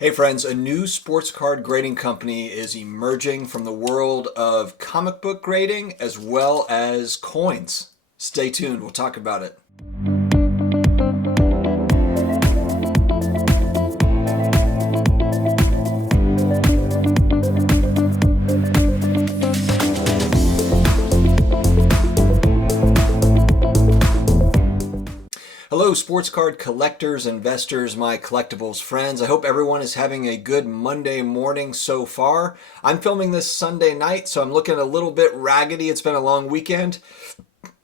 Hey friends, a new sports card grading company is emerging from the world of comic book grading as well as coins. Stay tuned, we'll talk about it. Hello, sports card collectors, investors, my collectibles friends. I hope everyone is having a good Monday morning so far. I'm filming this Sunday night, so I'm looking a little bit raggedy. It's been a long weekend,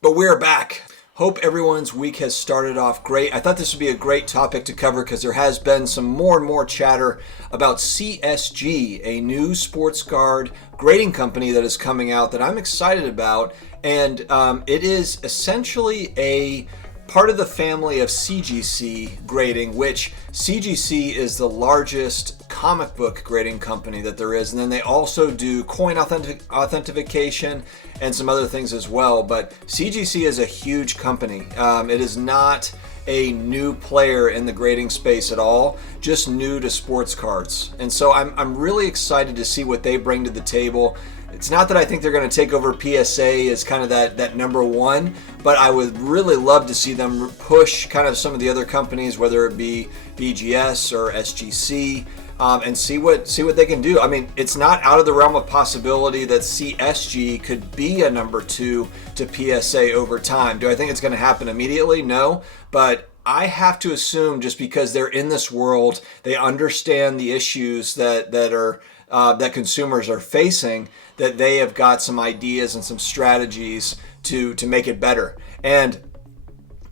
but we're back. Hope everyone's week has started off great. I thought this would be a great topic to cover because there has been some more and more chatter about CSG, a new sports card grading company that is coming out that I'm excited about. And it is essentially a part of the family of CGC grading, which CGC is the largest comic book grading company that there is. And then they also do coin authentication and some other things as well. But CGC is a huge company. It is not a new player in the grading space at all, just new to sports cards. And so I'm really excited to see what they bring to the table. It's not that I think they're going to take over PSA as kind of that number one, but I would really love to see them push kind of some of the other companies, whether it be BGS or SGC, and see what they can do. I mean, it's not out of the realm of possibility that CSG could be a number two to PSA over time. Do I think it's going to happen immediately? No, but I have to assume just because they're in this world, they understand the issues that consumers are facing, that they have got some ideas and some strategies to make it better. And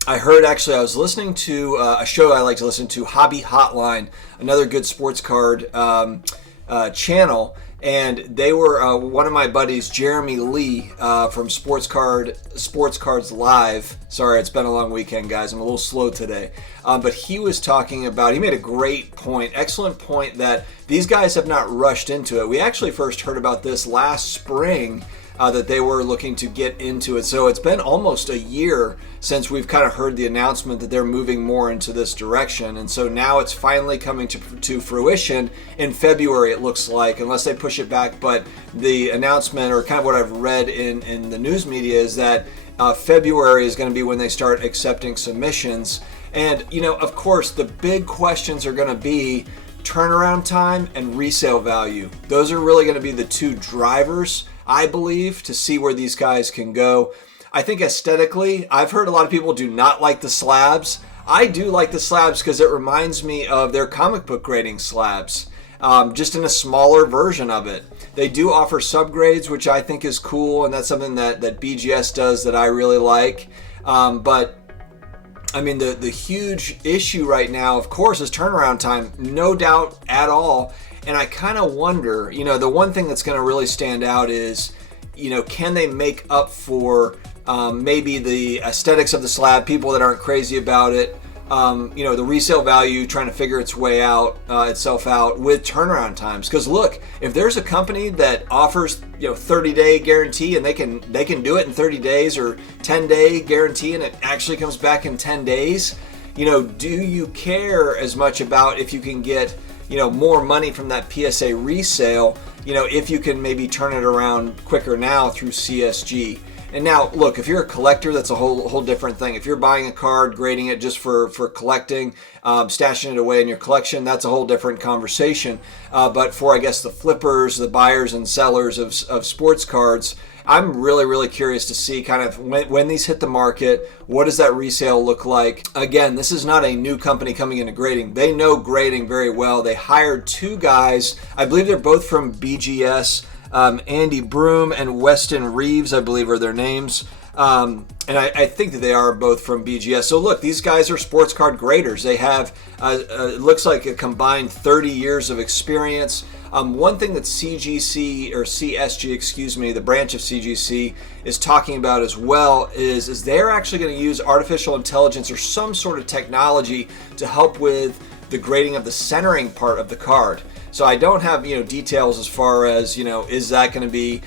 I heard, actually, I was listening to a show I like to listen to, Hobby Hotline, another good sports card channel. And they were one of my buddies, Jeremy Lee, from Sports Cards Live. Sorry, it's been a long weekend, guys. I'm a little slow today. But he was talking about, he made a great point, excellent point, that these guys have not rushed into it. We actually first heard about this last spring, that they were looking to get into it. So it's been almost a year since we've kind of heard the announcement that they're moving more into this direction. And so now it's finally coming to fruition in February, it looks like, unless they push it back. But the announcement, or kind of what I've read in the news media, is that February is going to be when they start accepting submissions. And, you know, of course, the big questions are going to be turnaround time and resale value. Those are really going to be the two drivers, I believe, to see where these guys can go. I think aesthetically, I've heard a lot of people do not like the slabs. I do like the slabs because it reminds me of their comic book grading slabs, just in a smaller version of it. They do offer subgrades, which I think is cool, and that's something that BGS does that I really like. But I mean, the huge issue right now, of course, is turnaround time, no doubt at all. And I kind of wonder, you know, the one thing that's going to really stand out is, you know, can they make up for maybe the aesthetics of the slab, people that aren't crazy about it, you know, the resale value trying to figure itself out with turnaround times. Because look, if there's a company that offers, you know, 30-day guarantee and they can do it in 30 days or 10-day guarantee and it actually comes back in 10 days, you know, do you care as much about if you can get, you know, more money from that PSA resale, you know, if you can maybe turn it around quicker now through CSG. And now, look, if you're a collector, that's a whole different thing. If you're buying a card, grading it just for collecting, stashing it away in your collection, that's a whole different conversation. But for, I guess, the flippers, the buyers and sellers of sports cards, I'm really curious to see kind of when these hit the market, what does that resale look like? Again, this is not a new company coming into grading. They know grading very well. They hired two guys. I believe they're both from BGS. Andy Broom and Weston Reeves, I believe, are their names. And I think that they are both from BGS. So look, these guys are sports card graders. They have, it looks like a combined 30 years of experience. One thing that CSG, the branch of CGC, is talking about as well is they're actually going to use artificial intelligence or some sort of technology to help with the grading of the centering part of the card. So I don't have, details as far as, is there going to be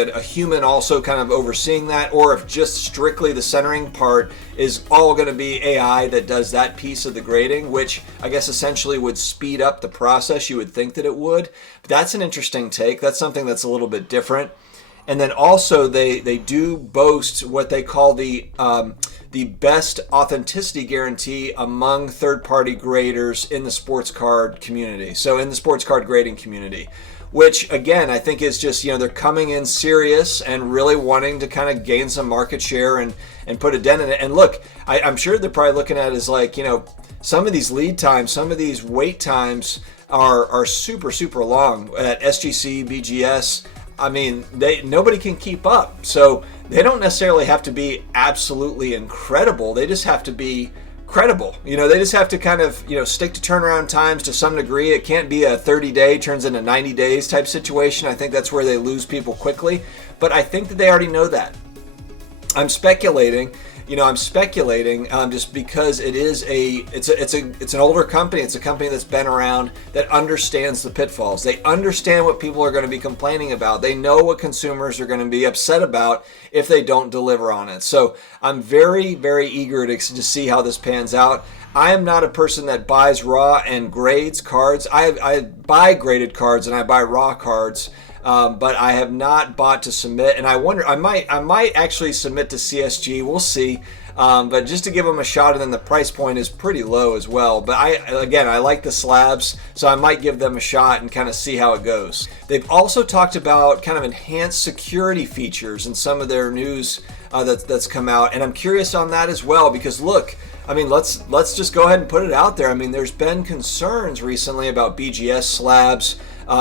a human also kind of overseeing that, or if just strictly the centering part is all going to be AI that does that piece of the grading, which I guess essentially would speed up the process. You would think that it would. But that's an interesting take. That's something that's a little bit different. And then also they do boast what they call the best authenticity guarantee among third-party graders in the sports card community. So in the sports card grading community, which again, I think is just, they're coming in serious and really wanting to kind of gain some market share and put a dent in it. And look, I'm sure they're probably looking at it as like, some of these lead times, some of these wait times are super, super long at SGC, BGS. I mean, nobody can keep up. So they don't necessarily have to be absolutely incredible. They just have to be credible. They just have to kind of, stick to turnaround times to some degree. It can't be a 30-day turns into 90 days type situation. I think that's where they lose people quickly. But I think that they already know that. I'm speculating just because it's an older company. It's a company that's been around, that understands the pitfalls. They understand what people are going to be complaining about. They know what consumers are going to be upset about if they don't deliver on it. So I'm very, very eager to see how this pans out. I am not a person that buys raw and grades cards. I buy graded cards and I buy raw cards. But I have not bought to submit, and I wonder, I might actually submit to CSG. We'll see. But just to give them a shot, and then the price point is pretty low as well. But I like the slabs, so I might give them a shot and kind of see how it goes. They've also talked about kind of enhanced security features in some of their news that's come out, and I'm curious on that as well, because look, I mean, let's just go ahead and put it out there. I mean, there's been concerns recently about BGS slabs.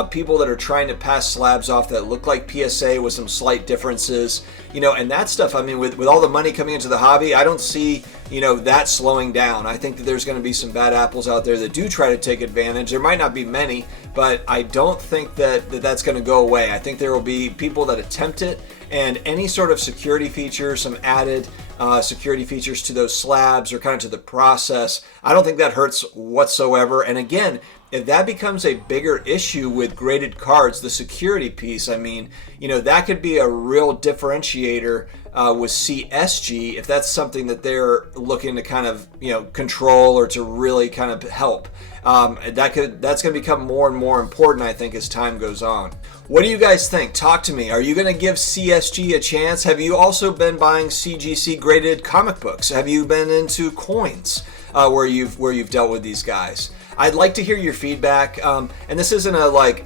People that are trying to pass slabs off that look like PSA with some slight differences, and that stuff. I mean, with all the money coming into the hobby, I don't see, that slowing down. I think that there's going to be some bad apples out there that do try to take advantage. There might not be many, but I don't think that's going to go away. I think there will be people that attempt it, and any sort of security feature, some added security features to those slabs or kind of to the process, I don't think that hurts whatsoever. And again, if that becomes a bigger issue with graded cards, the security piece, I mean, that could be a real differentiator with CSG if that's something that they're looking to kind of, control or to really kind of help. That's going to become more and more important, I think, as time goes on. What do you guys think? Talk to me. Are you going to give CSG a chance? Have you also been buying CGC graded comic books? Have you been into coins where you've dealt with these guys? I'd like to hear your feedback. And this isn't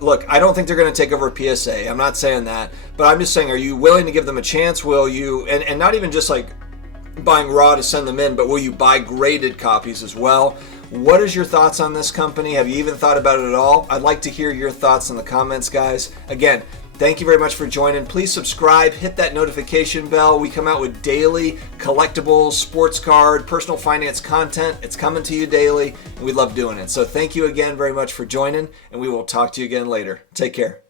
look, I don't think they're going to take over PSA. I'm not saying that, but I'm just saying, are you willing to give them a chance? Will you, and not even just like buying raw to send them in, but will you buy graded copies as well? What is your thoughts on this company? Have you even thought about it at all? I'd like to hear your thoughts in the comments, guys. Again, thank you very much for joining. Please subscribe, hit that notification bell. We come out with daily collectibles, sports card, personal finance content. It's coming to you daily, and we love doing it. So thank you again very much for joining, and we will talk to you again later. Take care.